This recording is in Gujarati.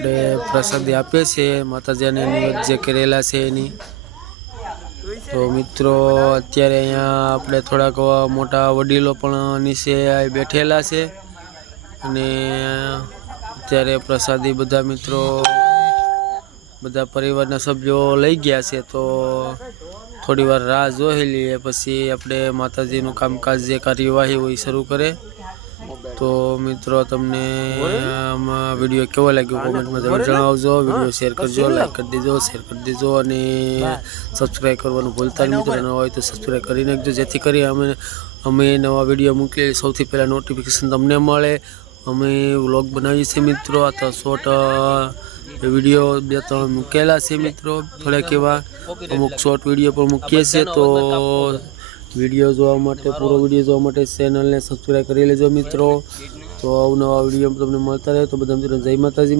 આપણે પ્રસાદી આપીએ છીએ માતાજીને નિવેદ જે કરેલા છે એની। તો મિત્રો અત્યારે અહીંયા આપણે થોડાક મોટા વડીલો પણ નીચે બેઠેલા છે અને અત્યારે પ્રસાદી બધા મિત્રો બધા પરિવારના સભ્યો લઈ ગયા છે। તો થોડી વાર રાહ જોઈ લઈએ પછી આપણે માતાજીનું કામકાજ જે કાર્યવાહી હોય શરૂ કરે। તો મિત્રો તમને આમાં વિડીયો કેવો લાગ્યો કોમેન્ટમાં જરૂર જણાવજો। વિડીયો શેર કરજો, લાઈક કરી દેજો, શેર કરી દેજો અને સબસ્ક્રાઈબ કરવાનું ભૂલતા નહીં। મિત્રો ન હોય તો સબસ્ક્રાઈબ કરી નાખજો જેથી કરી અમે નવા વિડીયો મૂકીએ સૌથી પહેલાં નોટિફિકેશન તમને મળે। અમે વ્લોગ બનાવીએ છીએ મિત્રો। આ તો શોર્ટ વિડીયો 2-3 મૂકેલા છે મિત્રો, થોડાક એવા અમુક શોર્ટ વિડીયો પણ મૂકીએ છીએ। તો વિડીયો જોવા માટે પૂરો વિડીયો જોવા માટે ચેનલને સબસ્ક્રાઈબ કરી લેજો મિત્રો। તો અવનવા વિડીયો તમને મળતા રહે। તો બધા મિત્રો જય માતાજી।